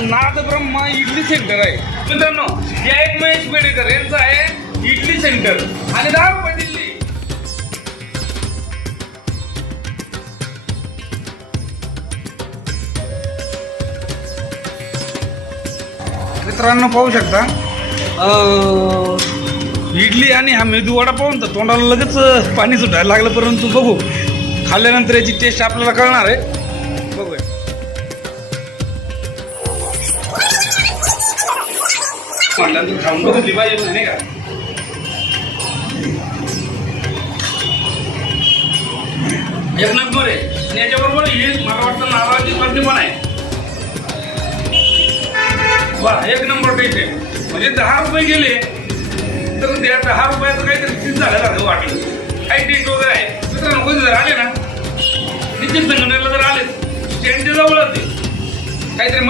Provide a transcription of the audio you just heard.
नादब्रह्मा idli centre आहे मित्रांनो. या एक महेश बेडेकर यांचं आहे इडली सेंटर आणि 10 रुपये दिल्ली. मित्रांनो पाहू शकता इडली आणि हा मेदू वडा पाहून तर तोंडाला लगेच पाणी सुटायला लागलं. परंतु बघू खाल्ल्यानंतर याची टेस्ट आपल्याला कळणार आहे. बघूया. म्हटल्यानंतर खाऊन बघितली पाहिजे नाही का. एक नंबर आहे. आणि याच्याबरोबर ही मला वाटतं नारळाची चटणी पण आहे. वा एक नंबर टेस्ट आहे. म्हणजे 10 रुपये गेले तर त्या 10 रुपयाचं काहीतरी चीज झालं वाटलं. काही टेस्ट वगैरे आहे. मित्रांनो कधी जर आले ना निश्चित संघटनेला जर आले स्टँडच्या जवळच काहीतरी